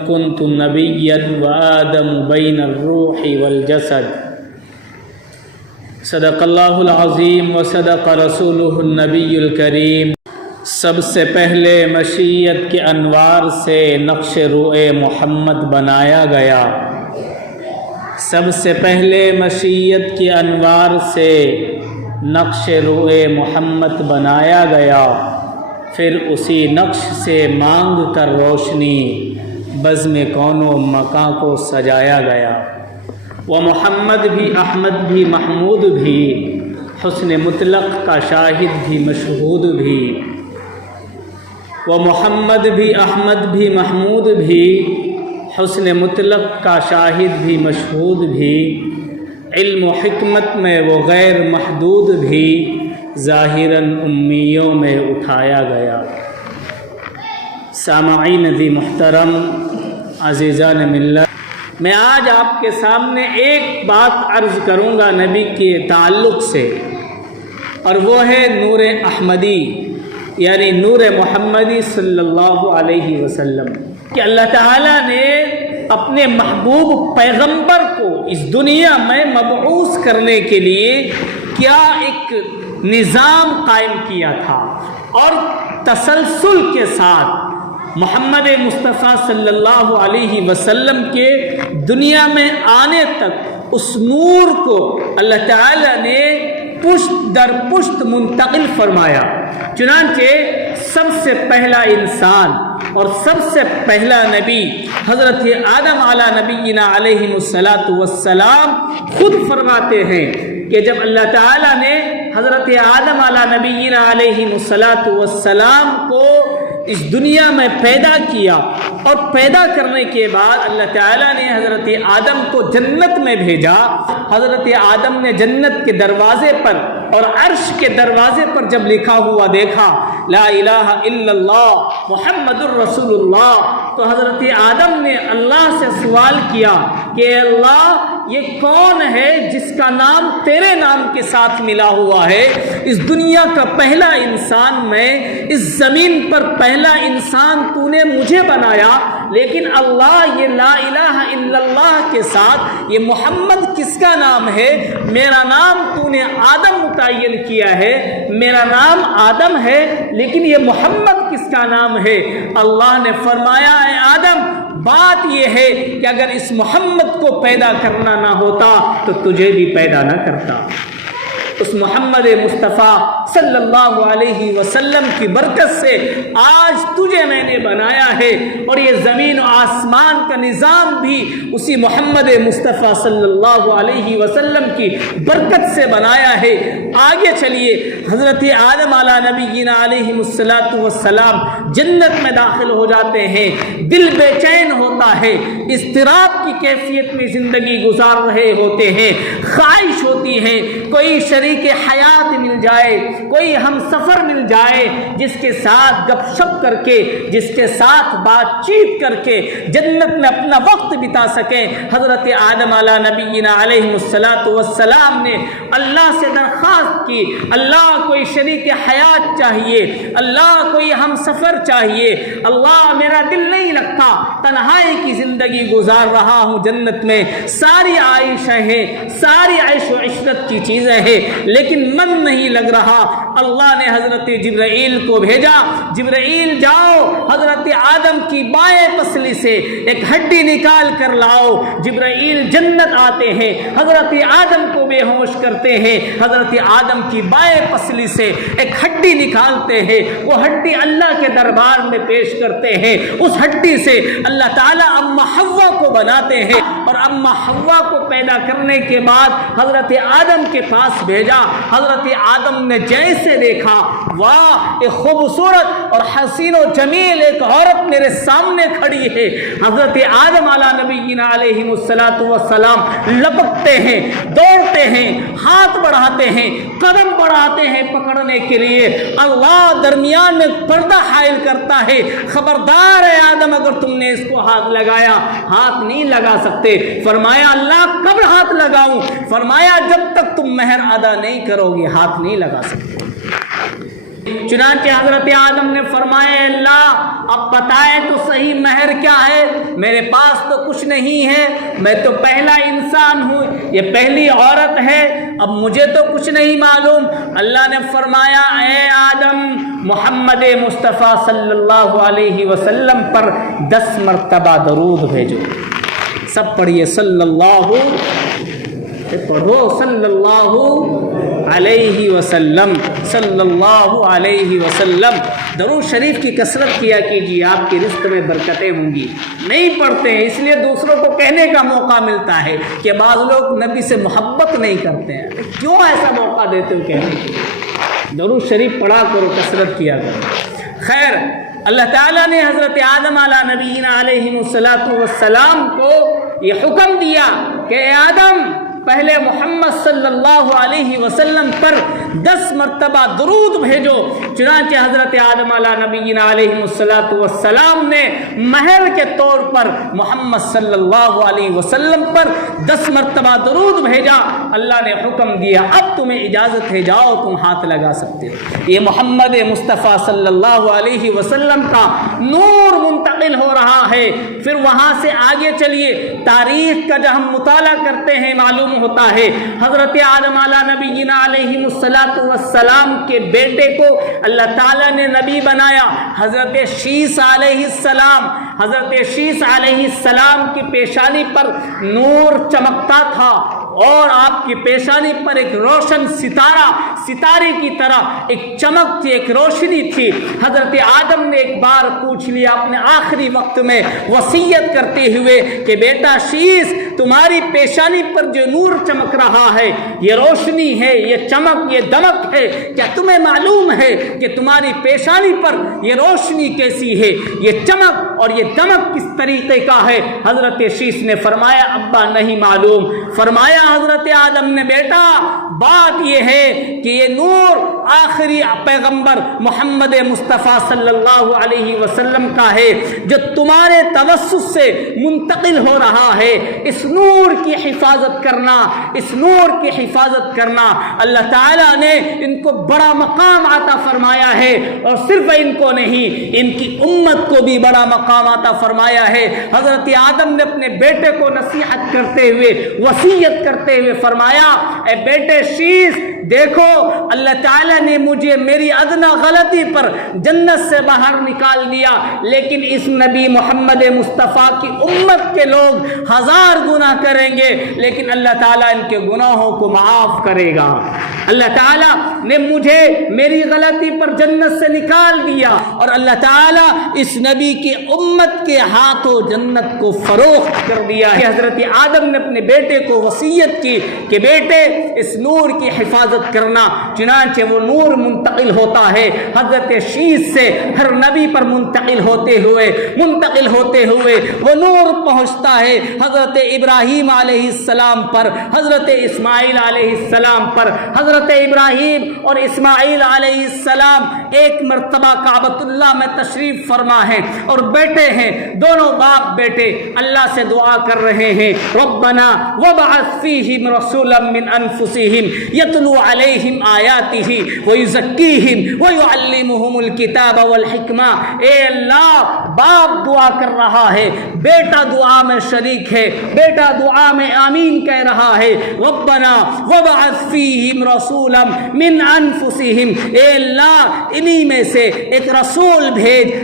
كنت نبيا وآدم بين الروح والجسد صدق اللہ العظیم وصدق رسولہ النبی الکریم۔ سب سے پہلے مشیت کے انوار سے نقش روئے محمد بنایا گیا۔ سب سے پہلے مشیت کے انوار سے نقش روئے محمد بنایا گیا، پھر اسی نقش سے مانگ کر روشنی بزم کون و مکاں کو سجایا گیا۔ وہ محمد بھی، احمد بھی، محمود بھی، حسن مطلق کا شاہد بھی، مشہود بھی۔ وہ محمد بھی، احمد بھی، محمود بھی، حسن مطلق کا شاہد بھی، مشہود بھی۔ علم و حکمت میں وہ غیر محدود بھی، ظاہراً امیوں میں اٹھایا گیا۔ سامعین دی محترم، عزیزان ملت، میں آج آپ کے سامنے ایک بات عرض کروں گا نبی کے تعلق سے، اور وہ ہے نور احمدی، یعنی نور محمدی صلی اللہ علیہ وسلم، کہ اللہ تعالیٰ نے اپنے محبوب پیغمبر کو اس دنیا میں مبعوث کرنے کے لیے کیا ایک نظام قائم کیا تھا، اور تسلسل کے ساتھ محمد مصطفیٰ صلی اللہ علیہ وسلم کے دنیا میں آنے تک اس نور کو اللہ تعالیٰ نے پشت در پشت منتقل فرمایا۔ چنانچہ سب سے پہلا انسان اور سب سے پہلا نبی حضرت آدم علی نبینا علیہ السلام خود فرماتے ہیں کہ جب اللہ تعالیٰ نے حضرت آدم علی نبینا علیہ السلام کو اس دنیا میں پیدا کیا، اور پیدا کرنے کے بعد اللہ تعالیٰ نے حضرت آدم کو جنت میں بھیجا۔ حضرت آدم نے جنت کے دروازے پر اور عرش کے دروازے پر جب لکھا ہوا دیکھا لا الہ الا اللہ محمد الرسول اللہ، تو حضرت آدم نے اللہ سے سوال کیا کہ اللہ، یہ کون ہے جس کا نام تیرے نام کے ساتھ ملا ہوا ہے؟ اس دنیا کا پہلا انسان میں، اس زمین پر پہلا انسان تو نے مجھے بنایا، لیکن اللہ یہ لا الہ الا اللہ کے ساتھ یہ محمد کس کا نام ہے؟ میرا نام تو نے آدم متعین کیا ہے، میرا نام آدم ہے، لیکن یہ محمد کس کا نام ہے؟ اللہ نے فرمایا اے آدم، بات یہ ہے کہ اگر اس محمد کو پیدا کرنا نہ ہوتا تو تجھے بھی پیدا نہ کرتا۔ اس محمد مصطفیٰ صلی اللہ علیہ وسلم کی برکت سے آج تجھے میں نے بنایا ہے، اور یہ زمین و آسمان کا نظام بھی اسی محمد مصطفیٰ صلی اللہ علیہ وسلم کی برکت سے بنایا ہے۔ آگے چلیے، حضرت آدم علی نبینا علیہ السلام جنت میں داخل ہو جاتے ہیں، دل بے چین ہوتا ہے، اضطراب کی کیفیت میں زندگی گزار رہے ہوتے ہیں، خواہش ہوتی ہے کوئی شریک حیات مل جائے، کوئی ہم سفر مل جائے جس کے ساتھ گپ شپ کر کے، جس کے ساتھ بات چیت کر کے جنت میں اپنا وقت بتا سکیں۔ حضرت آدم علی نبینا علیہ السلام نے اللہ سے درخواست کی، اللہ کوئی شریک حیات چاہیے، اللہ کوئی ہم سفر چاہیے، اللہ میرا دل نہیں لگتا، تنہائی کی زندگی گزار رہا ہوں جنت میں، ساری عائشیں ہیں، ساری عیش و عشرت کی چیزیں ہیں، لیکن من نہیں لگ رہا۔ اللہ نے حضرت جبرائیل کو بھیجا، جبرائیل جاؤ حضرت آدم کی بائیں پسلی سے ایک ہڈی نکال کر لاؤ۔ جبرائیل جنت آتے ہیں، حضرت آدم کو بے ہوش کرتے ہیں، حضرت آدم کی بائیں پسلی سے ایک ہڈی نکالتے ہیں، وہ ہڈی اللہ کے دربار میں پیش کرتے ہیں۔ اس ہڈی سے اللہ تعالیٰ اما حوا کو بناتے ہیں، اور اما حوا کو پیدا کرنے کے بعد حضرت آدم کے پاس بھیجا۔ حضرت آدم نے جیسے دیکھا، واہ ایک خوبصورت اور حسین و جمیل ایک عورت میرے سامنے کھڑی ہے۔ حضرت آدم علی نبینا علیہ السلام لپکتے ہیں، دوڑتے ہیں، ہاتھ بڑھاتے ہیں، قدم بڑھاتے ہیں پکڑنے کے لیے۔ اللہ درمیان میں پردہ حائل کرتا ہے، خبردار ہے آدم، اگر تم نے اس کو ہاتھ لگایا، ہاتھ نہیں لگا سکتے۔ فرمایا اللہ کب ہاتھ لگاؤں؟ فرمایا جب تک تم مہر ادا نہیں کرو گے ہاتھ نہیں لگا سکتے۔ چنانچہ حضرت آدم نے فرمایا اللہ اب بتائیں تو صحیح مہر کیا ہے، میرے پاس تو کچھ نہیں ہے، میں تو پہلا انسان ہوں، یہ پہلی عورت ہے، اب مجھے تو کچھ نہیں معلوم۔ اللہ نے فرمایا اے آدم محمد مصطفیٰ صلی اللہ علیہ وسلم پر 10 مرتبہ درود بھیجو۔ سب پڑھیے صلی اللہ، پڑھو صلی اللہ علیہ وسلم، صلی اللہ علیہ وسلم۔ درود شریف کی کثرت کیا کیجیے، آپ کے رزق میں برکتیں ہوں گی۔ نہیں پڑھتے ہیں اس لیے دوسروں کو کہنے کا موقع ملتا ہے کہ بعض لوگ نبی سے محبت نہیں کرتے ہیں، کیوں ایسا موقع دیتے ہو کہنے کے لیے؟ درود شریف پڑھا کرو، کثرت کیا کرو۔ خیر، اللہ تعالیٰ نے حضرت آدم علیہ نبینا علیہ السلام کو یہ حکم دیا کہ اے آدم پہلے محمد صلی اللہ علیہ وسلم پر 10 مرتبہ درود بھیجو۔ چنانچہ حضرت آدم علیہ نبینا علیہ السلام نے مہر کے طور پر محمد صلی اللہ علیہ وسلم پر 10 مرتبہ درود بھیجا۔ اللہ نے حکم دیا اب تمہیں اجازت ہے، جاؤ تم ہاتھ لگا سکتے ہو۔ یہ محمد مصطفیٰ صلی اللہ علیہ وسلم کا نور منتقل ہو رہا ہے۔ پھر وہاں سے آگے چلیے، تاریخ کا جب ہم مطالعہ کرتے ہیں معلوم ہوتا ہے حضرت آدم علیہ نبینا علیہ السلام کے بیٹے کو اللہ تعالیٰ نے نبی بنایا، حضرت شیس علیہ السلام۔ حضرت شیس علیہ السلام کی پیشانی پر نور چمکتا تھا اور آپ کی پیشانی پر ایک روشن ستارے کی طرح ایک چمک تھی، ایک روشنی تھی۔ حضرت آدم نے ایک بار پوچھ لیا اپنے آخری وقت میں وصیت کرتے ہوئے کہ بیٹا شیس تمہاری پیشانی پر جو نور چمک رہا ہے، یہ روشنی ہے، یہ چمک، یہ دمک ہے، کیا تمہیں معلوم ہے کہ تمہاری پیشانی پر یہ روشنی کیسی ہے، یہ چمک اور یہ دمک کس طریقے کا ہے؟ حضرت شیس نے فرمایا ابا نہیں معلوم۔ فرمایا حضرت آدم نے بیٹا بات یہ ہے کہ یہ نور آخری پیغمبر محمد مصطفیٰ صلی اللہ علیہ وسلم کا ہے جو تمہارے توسط سے منتقل ہو رہا ہے۔ اس نور کی حفاظت کرنا، اس نور کی حفاظت کرنا۔ اللہ تعالیٰ نے ان کو بڑا مقام عطا فرمایا ہے، اور صرف ان کو نہیں ان کی امت کو بھی بڑا مقام عطا فرمایا ہے۔ حضرت آدم نے اپنے بیٹے کو نصیحت کرتے ہوئے، وصیت کرتے ہوئے فرمایا اے بیٹے شیس دیکھو اللہ تعالیٰ نے مجھے میری ادنا غلطی پر جنت سے باہر نکال دیا، لیکن اس نبی محمد مصطفیٰ کی امت کے لوگ 1000 گناہ کریں گے لیکن اللہ تعالیٰ ان کے گناہوں کو معاف کرے گا۔ اللہ تعالیٰ نے مجھے میری غلطی پر جنت سے نکال دیا، اور اللہ تعالیٰ اس نبی کی امت کے ہاتھوں جنت کو فروخت کر دیا ہے۔ حضرت آدم نے اپنے بیٹے کو وصیت کی کہ بیٹے اس نور کی حفاظت کرنا۔ چنانچہ وہ نور منتقل ہوتا ہے حضرت شیس سے ہر نبی پر منتقل ہوتے ہوئے وہ نور پہنچتا ہے حضرت ابراہیم علیہ السلام پر، حضرت اسماعیل علیہ السلام پر۔ حضرت ابراہیم اور اسماعیل علیہ السلام ایک مرتبہ کعبۃ اللہ میں تشریف فرما ہیں اور بیٹے ہیں، دونوں باپ بیٹے اللہ سے دعا کر رہے ہیں ربنا وابعث فیہم رسولا من انفسہم یتلو علیہم آیاتہ ویزکیہم ویعلمہم الکتاب والحکمہ۔ اے اللہ باپ دعا کر رہا ہے، بیٹا دعا میں شریک ہے، بیٹا دعا میں آمین کہہ رہا ہے ربنا وابعث فیہم رسولا من انفسہم۔ اے اللہ انہی میں سے ایک رسول بھیج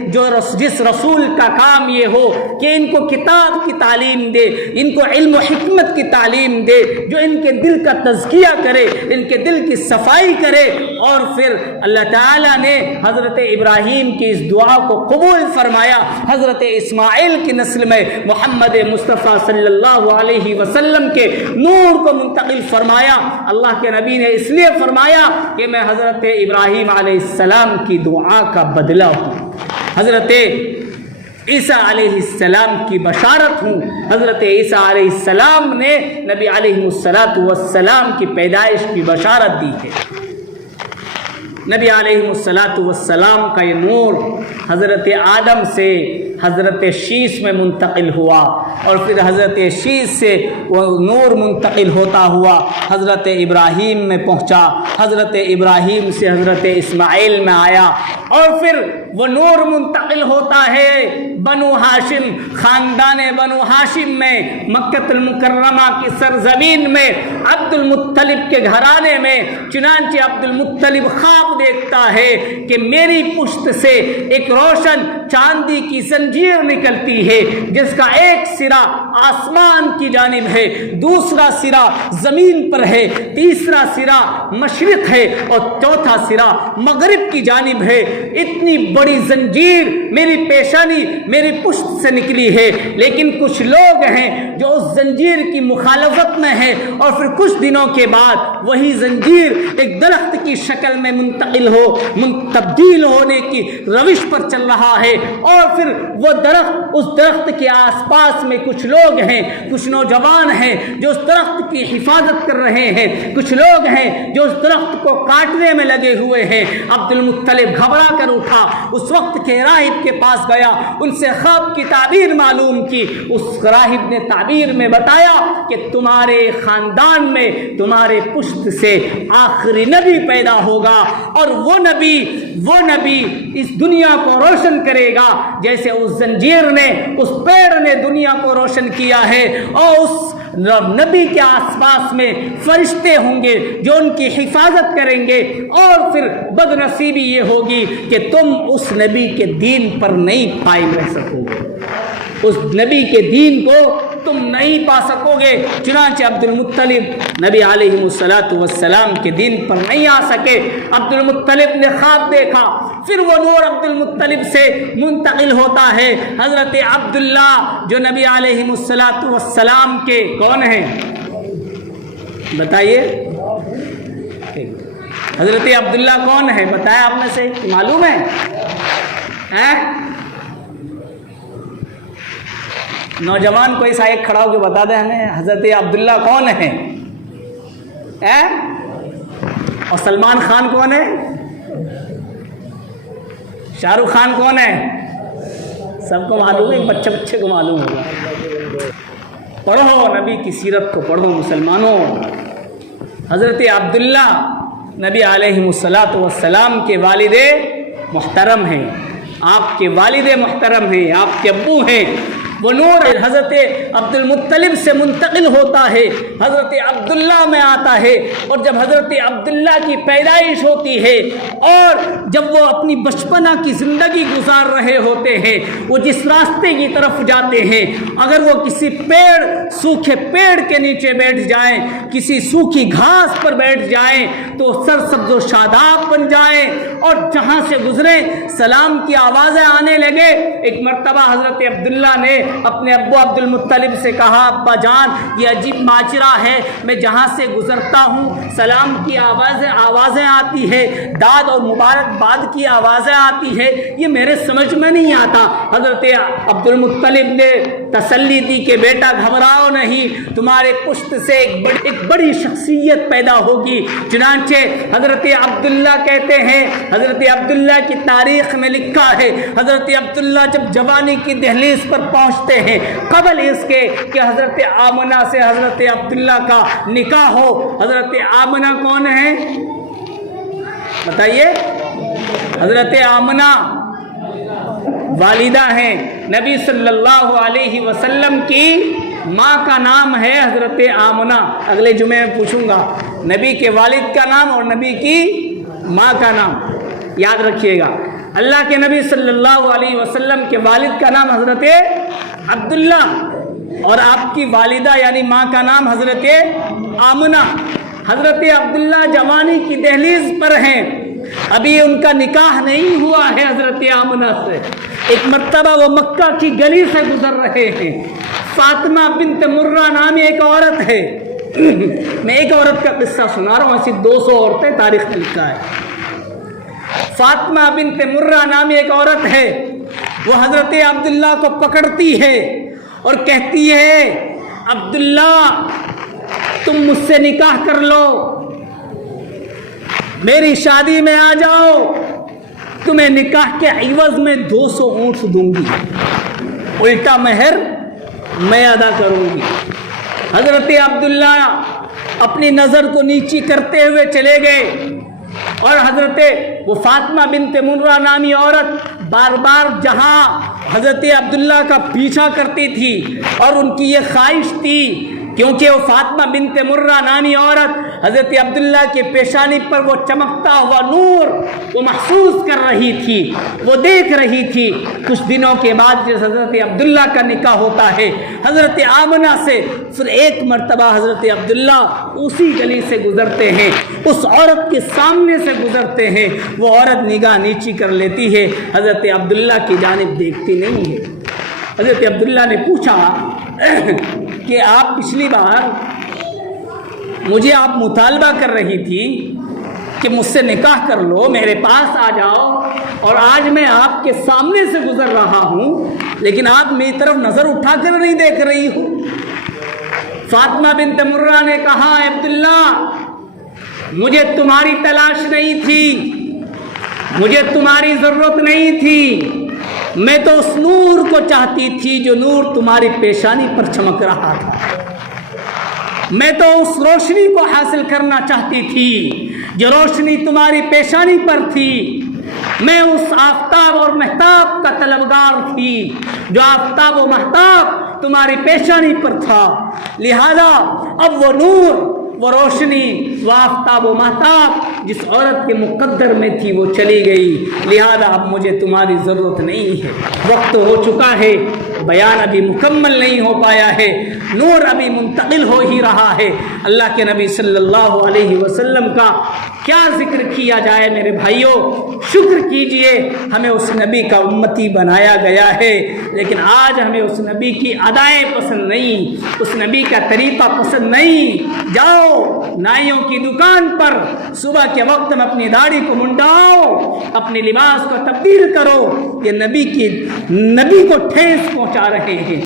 جس رسول کا کام یہ ہو کہ ان کو کتاب کی تعلیم دے، ان کو علم و حکمت کی تعلیم دے، جو ان کے دل کا تزکیہ کرے، ان کے دل کی صفائی کرے۔ اور پھر اللہ تعالیٰ نے حضرت ابراہیم کی اس دعا کو قبول فرمایا، حضرت اسماعیل کی نسل میں محمد مصطفیٰ صلی اللہ علیہ وسلم کے نور کو منتقل فرمایا۔ اللہ کے نبی نے اس لیے فرمایا کہ میں حضرت ابراہیم علیہ السلام کی دعا کا بدلہ ہوں، حضرت عیسیٰ علیہ السلام کی بشارت ہوں۔ حضرت عیسیٰ علیہ السلام نے نبی علیہ السلام کی پیدائش کی بشارت دی ہے۔ نبی علیہ السلام کا یہ نور حضرت آدم سے حضرت شیش میں منتقل ہوا اور پھر حضرت شیش سے وہ نور منتقل ہوتا ہوا حضرت ابراہیم میں پہنچا، حضرت ابراہیم سے حضرت اسماعیل میں آیا، اور پھر وہ نور منتقل ہوتا ہے بنو ہاشم، خاندان بنو ہاشم میں، مکہ المکرمہ کی سرزمین میں، عبد المطلب کے گھرانے میں۔ چنانچہ عبد المطلب خواب دیکھتا ہے کہ میری پشت سے ایک روشن چاندی کی زنجیر نکلتی ہے جس کا ایک سرا آسمان کی جانب ہے، دوسرا سرا زمین پر ہے، تیسرا سرا مشرق ہے اور چوتھا سرا مغرب کی جانب ہے۔ اتنی بڑی زنجیر میری پیشانی، میری پشت سے نکلی ہے، لیکن کچھ لوگ ہیں جو اس زنجیر کی مخالفت میں ہیں، اور پھر کچھ دنوں کے بعد وہی زنجیر ایک درخت کی شکل میں تبدیل ہونے کی روش پر چل رہا ہے، اور پھر وہ درخت، اس درخت کے آس پاس میں کچھ لوگ ہیں، کچھ نوجوان ہیں جو اس درخت کی حفاظت کر رہے ہیں، کچھ لوگ ہیں جو اس درخت کو کاٹنے میں لگے ہوئے ہیں۔ عبد المطلب گھبرا کر اٹھا، اس وقت کے راہب کے پاس گیا، ان سے خواب کی تعبیر معلوم کی۔ اس راہب نے تعبیر میں بتایا کہ تمہارے خاندان میں تمہارے پشت سے آخری نبی پیدا ہوگا، اور وہ نبی اس دنیا کو روشن کرے گا جیسے اس زنجیر نے، اس پیڑ نے دنیا کو روشن کیا ہے، اور اس نبی کے آس پاس میں فرشتے ہوں گے جو ان کی حفاظت کریں گے، اور پھر بد نصیبی یہ ہوگی کہ تم اس نبی کے دین پر نہیں قائم رہ سکو گے، اس نبی کے دین کو تم نہیں پا سکو گے۔ چنانچہ عبد المطلب نبی علیہ السلام کے دین پر نہیں آ سکے۔ عبد المطلب نے خواب دیکھا، پھر وہ نور عبد المطلب سے منتقل ہوتا ہے۔ حضرت عبداللہ جو نبی علیہ السلام کے کون ہیں بتائیے؟ حضرت عبداللہ کون ہے بتایا آپ میں سے معلوم ہے؟ نوجوان کوئی سا ایک کھڑا ہو کے بتا دیں ہمیں حضرت عبداللہ کون ہے؟ اور سلمان خان کون ہے؟ شاہ رخ خان کون ہے؟ سب کو معلوم ہے، بچے کو معلوم ہوگا۔ پڑھو نبی کی سیرت کو، پڑھو مسلمانوں۔ حضرت عبداللہ نبی علیہ السلام کے والد محترم ہیں، آپ کے والد محترم ہیں، آپ کے ابو ہیں۔ وہ نور حضرت عبد المطلب سے منتقل ہوتا ہے، حضرت عبداللہ میں آتا ہے، اور جب حضرت عبداللہ کی پیدائش ہوتی ہے اور جب وہ اپنی بچپنا کی زندگی گزار رہے ہوتے ہیں، وہ جس راستے کی طرف جاتے ہیں، اگر وہ کسی سوکھے پیڑ کے نیچے بیٹھ جائیں، کسی سوکھی گھاس پر بیٹھ جائیں تو سرسبز و شاداب بن جائیں، اور جہاں سے گزرے سلام کی آوازیں آنے لگے۔ ایک مرتبہ حضرت عبداللہ نے اپنے ابو عبد المطلب سے کہا، ابا جان یہ عجیب ماجرا ہے، میں جہاں سے گزرتا ہوں سلام کی آوازیں آتی ہے، داد اور مبارکباد کی آوازیں آتی ہے، یہ میرے سمجھ میں نہیں آتا۔ حضرت عبد المطلب نے تسلی دی کہ بیٹا گھبراؤ نہیں، تمہارے پشت سے ایک بڑی شخصیت پیدا ہوگی۔ چنانچہ حضرت عبداللہ کہتے ہیں، حضرت عبداللہ کی تاریخ میں لکھا ہے، حضرت عبداللہ جب جوانی کی دہلیز پر پہنچتے ہیں، قبل اس کے کہ حضرت آمنہ سے حضرت عبداللہ کا نکاح ہو۔ حضرت آمنہ کون ہے بتائیے؟ حضرت آمنہ والدہ ہیں نبی صلی اللہ علیہ وسلم کی، ماں کا نام ہے حضرت آمنہ۔ اگلے جمعے میں پوچھوں گا نبی کے والد کا نام اور نبی کی ماں کا نام یاد رکھیے گا۔ اللہ کے نبی صلی اللہ علیہ وسلم کے والد کا نام حضرت عبداللہ، اور آپ کی والدہ یعنی ماں کا نام حضرت آمنہ۔ حضرت عبداللہ جوانی کی دہلیز پر ہیں، ابھی ان کا نکاح نہیں ہوا ہے حضرت آمنہ سے۔ ایک مرتبہ وہ مکہ کی گلی سے گزر رہے ہیں، فاطمہ بنت مرہ نامی ایک عورت ہے۔ میں ایک عورت کا قصہ سنا رہا ہوں، ایسی 200 عورتیں تاریخ میں لکھا ہے۔ فاطمہ بنت مرہ نامی ایک عورت ہے، وہ حضرت عبداللہ کو پکڑتی ہے اور کہتی ہے، عبداللہ تم مجھ سے نکاح کر لو، میری شادی میں آ جاؤ۔ تمہیں نکاح کے عوض میں 200 اونٹ دوں گی، الٹا مہر میں ادا کروں گی۔ حضرت عبداللہ اپنی نظر کو نیچی کرتے ہوئے چلے گئے، اور حضرت وہ فاطمہ بنت مرہ نامی عورت بار بار جہاں حضرت عبداللہ کا پیچھا کرتی تھی، اور ان کی یہ خواہش تھی کیونکہ وہ فاطمہ بنت مرہ نامی عورت حضرت عبداللہ کے پیشانی پر وہ چمکتا ہوا نور وہ محسوس کر رہی تھی، وہ دیکھ رہی تھی۔ کچھ دنوں کے بعد جس حضرت عبداللہ کا نکاح ہوتا ہے، حضرت آمنہ سے پھر ایک مرتبہ حضرت عبداللہ اسی گلی سے گزرتے ہیں، اس عورت کے سامنے سے گزرتے ہیں، وہ عورت نگاہ نیچی کر لیتی ہے، حضرت عبداللہ کی جانب دیکھتی نہیں ہے۔ حضرت عبداللہ نے پوچھا کہ آپ پچھلی بار مجھے آپ مطالبہ کر رہی تھی کہ مجھ سے نکاح کر لو، میرے پاس آ جاؤ، اور آج میں آپ کے سامنے سے گزر رہا ہوں لیکن آپ میری طرف نظر اٹھا کر نہیں دیکھ رہی ہو۔ فاطمہ بنت مرہ نے کہا، عبداللہ مجھے تمہاری تلاش نہیں تھی، مجھے تمہاری ضرورت نہیں تھی، میں تو اس نور کو چاہتی تھی جو نور تمہاری پیشانی پر چمک رہا تھا، میں تو اس روشنی کو حاصل کرنا چاہتی تھی جو روشنی تمہاری پیشانی پر تھی، میں اس آفتاب اور مہتاب کا طلبگار تھی جو آفتاب و مہتاب تمہاری پیشانی پر تھا، لہذا اب وہ نور، وہ روشنی، وہ آفتاب و مہتاب جس عورت کے مقدر میں تھی وہ چلی گئی، لہذا اب مجھے تمہاری ضرورت نہیں ہے۔ وقت ہو چکا ہے، بیان ابھی مکمل نہیں ہو پایا ہے، نور ابھی منتقل ہو ہی رہا ہے۔ اللہ کے نبی صلی اللہ علیہ وسلم کا کیا ذکر کیا جائے میرے بھائیوں، شکر کیجئے ہمیں اس نبی کا امتی بنایا گیا ہے، لیکن آج ہمیں اس نبی کی ادائیں پسند نہیں، اس نبی کا طریقہ پسند نہیں۔ جاؤ نائیوں کی دکان پر صبح کے وقت میں اپنی داڑھی کو منڈاؤ، اپنے لباس کو تبدیل کرو، یہ نبی کو ٹھیس پہنچا رہے ہیں۔